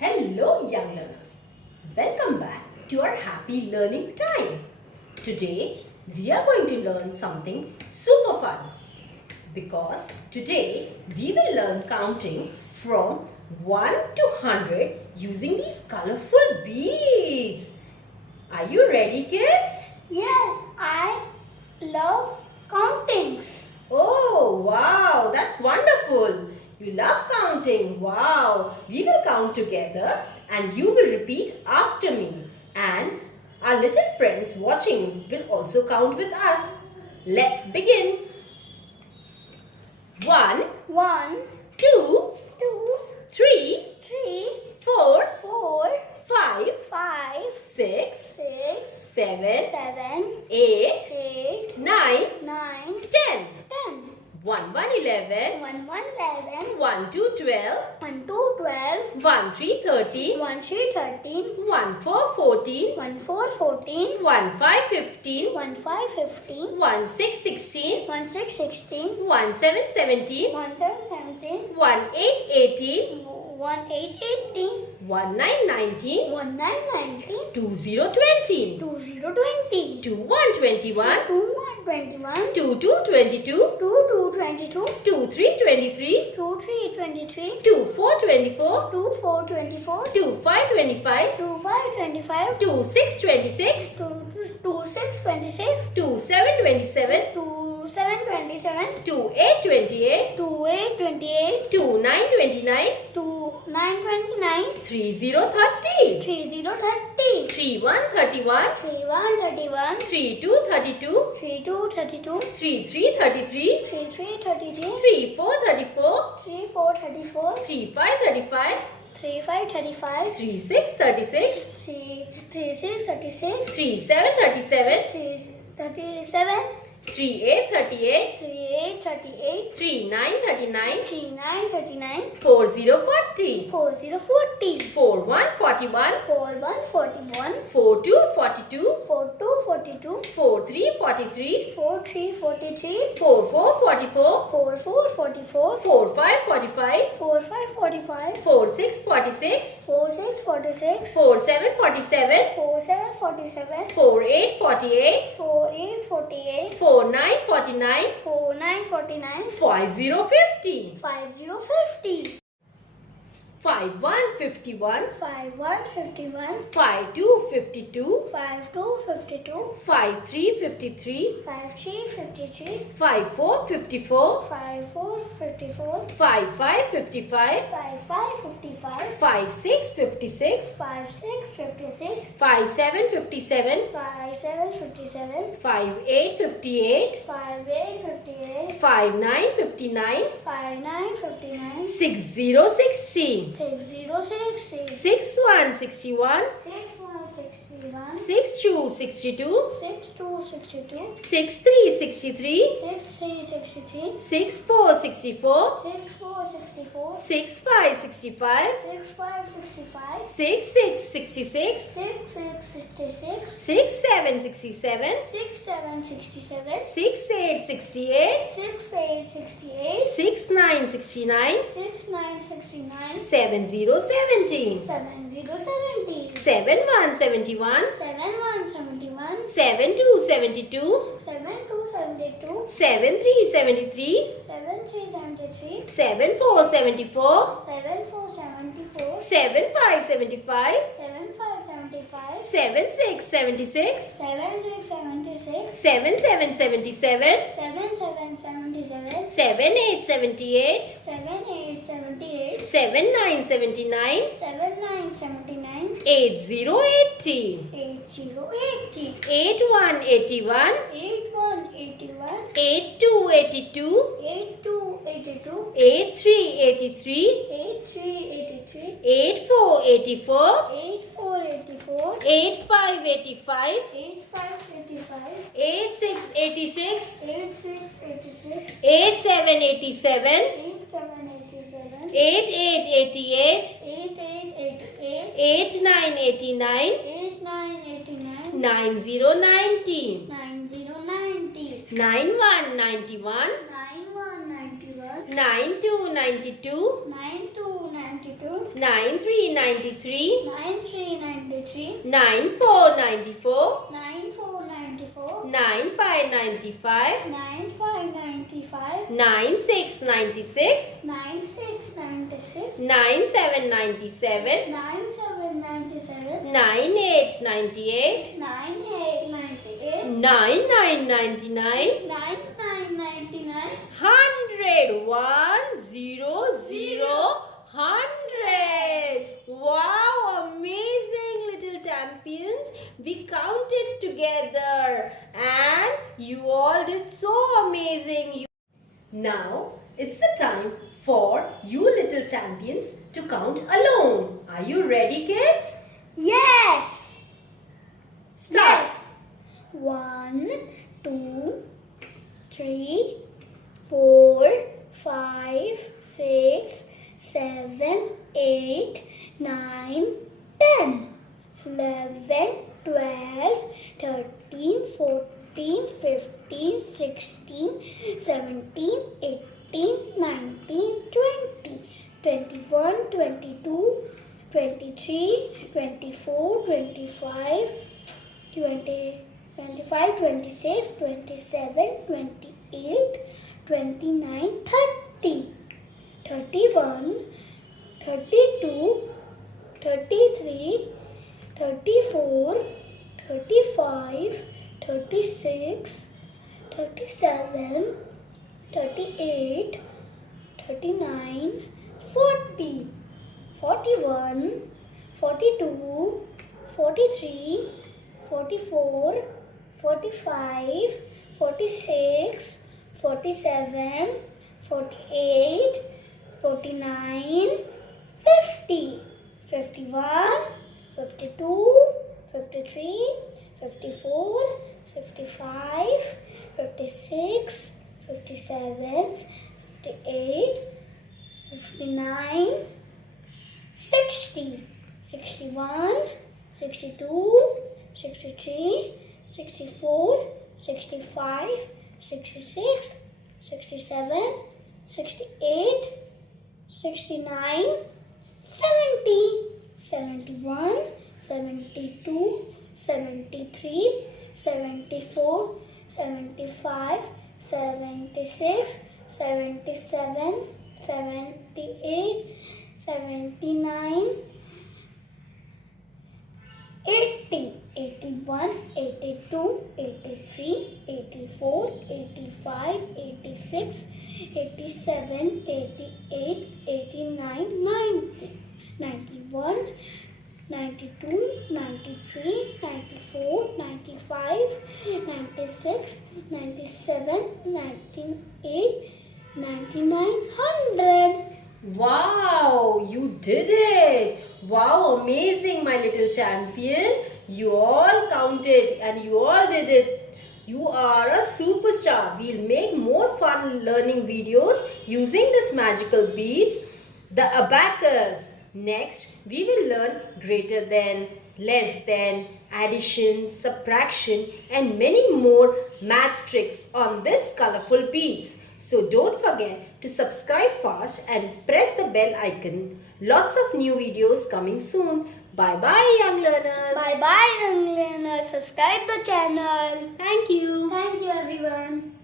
Hello young learners, welcome back to our happy learning time. Today we are going to learn something super fun because today we will learn counting from 1 to 100 using these colorful beads. Are you ready kids? Yes, I love countings. Oh wow, that's wonderful. You love counting. Wow. We will count together and you will repeat after me. And our little friends watching will also count with us. Let's begin. 1, 1, 2, 2, 3, 3, 4, 4, 5, 5, 6, 6, 7, 7, 8, 8, 9, 9, 10. 10. 1, 1, 11. 1, 1, 11. 1, 2, 12. 1, 2, 12. 1, 3, 13. 1, 3, 13. 1, 4, 14. 1, 4, 14. 1, 5, 15. 1, 5, 15. 1, 6, 16. 1, 6, 16. 1, 7, 17. 1, 7, 17. 1, 8, 18. 1, 8, 18. 1, 9, 19. 1, 9, 19. 2, 0, 20. 2, 0, 20. 2, 1, 21. 2, 1, 21. 2, 2, 22. 2, 2, 22. 2, 3, 23. 2, 3, 23. 2, 4, 24. 2, 4, 24. 2, 5, 25. 2, 5, 25. 2, 6, 26. 2, 6, 26. 2, 7, 27. 2, 7, 27. 2, 8, 28. 2, 8, 28. 2, 9, 29. 2, 9, 29. 3, 0, 30. 3, 0, 30. 3, 1, 31. 3, 1, 31. 3, 2, 32. 3, 2, 32. 3, 3, 33. 3, 3, 33. 3, 4, 34. 3, 4, 34. 3, 5, 35. 3, 5, 35. 3, 6, 36. 3, 6, 36. 3, 7, 37. 3, 37. 3, 8, 38. 3, 8, 38. 3, 9, 39. 3, 9, 39. 4, 0, 40. 4, 0, 40. 4, 1, 41. 4, 1, 41. 4, 2, 42. 4, 2, 42. 4, 3, 43. 4, 3, 43. 4, 4, 44. 4, 4, 44. 4, 5, 45. 4, 5, 45. 4, 6, 46. 4, 6, 46. 4, 7, 47. 4, 7, 47. 4, 8, 48. 4, 8, 48. 4, 9, 49. 4, 9, 49. 5, 0, 50. 5, 0, 50. 5, 1, 51. 5, 1, 51. 5, 2, 52. 5, 2, 52. 5, 3, 53. 5, 3, 53. 5, 4, 54. 5, 4, 54. 5, 5, 55. 5, 5, 55. 5, 6, 56. 5, 6, 56. 5, 7, 57. 5, 7, 57. 5, 8, 58. 5, 8, 58. 5, 9, 59. 5, 9, 59. 6, 0, 60. 6, 0, 60. 6, 1, 61. 6, 1, 61. 6, 2, 62. 6, 2, 62. 6, 3, 63. 6, 3, 63. 6, 4, 64. 6, 4, 64. 6, 5, 65. 6, 5, 65. 6, 6, 66. 6, 6, 66. 6, 7, 67. 6, 7, 67. 6, 8, 68. 6, 8, 68. 6, 9, 69. 6, 9, 69. 7, 0, 70. 7, 0, 70. 7, 1, 71. 7, 1, 71. 7, 2, 72. 7, 2, 72. 7, 3, 73. 7, 3, 73. 7, 4, 74. 7, 4, 74. 7, 5, 75. 7, 5, 75. 7, 6, 76. 7, 6, 76. 7, 7, 77. 7, 7, 77. 7, 8, 78. 7, 8, 78. 7, 9, 79. 7, 9, 79. 8, 0, 80. 8, 0, 80. 8, 1, 81. 8, 1, 81. 8, 2, 82. 8, 2, 82. 8, 3, 83. 8, 3, 83. 8, 4, 84. 8, 4, 84. 8, 5, 85. 8, 5, 85. 8, 6, 86. 8, 6, 86. 8, 7, 87. 8, 7, 87. 8, 8, 88. 8, 8, 88. 8, 9, 89. 8, 9, 89. 9, 0, 90. 9, 0, 90. 9, 1, 91. 9, 1, 91. 9, 2, 92. 9, 2, 92. 9 3 93, 9 3 93, 9 4 94, 9 4 94, 9 5 95, 9 5 95, 9 6 96, 9 6 96, 9 7 97, 9 7 97, 9 8 98, 9 8 98, 9 9 99, 9 9 99, 100, 1 0 0 100. Wow, amazing little champions. We counted together and you all did so amazing. Now it's the time for you little champions to count alone. Are you ready, kids? Yes! Start. Yes. 1 2 3 4 5 6 7 8 9 10 11 12 13 14 15 16 17 18 19 20 21 22 23 24 25 20 25 26 27 28 29 30 31 32 33 34 35 36 37 38 39 40 41 42 43 44 45 46 47 48 49 50 51 52 53 54 55 56 57 58 59 60 61 62 63 64 65 66 67 68 69 70 71 72 73 74 75 76 77 78 79 80 81 82 83 84 85 86 87 88 89 90 91 92 93 94 95 96 97 98 99 100. Wow, you did it. Wow, amazing, my little champion. You all counted and you all did it. You are a superstar. We'll make more fun learning videos using this magical beads, the abacus. Next, we will learn greater than, less than, addition, subtraction and many more math tricks on this colorful beads. So don't forget to subscribe fast and press the bell icon. Lots of new videos coming soon. Bye bye, young learners. Bye bye, young learners. Subscribe the channel. Thank you. Thank you, everyone.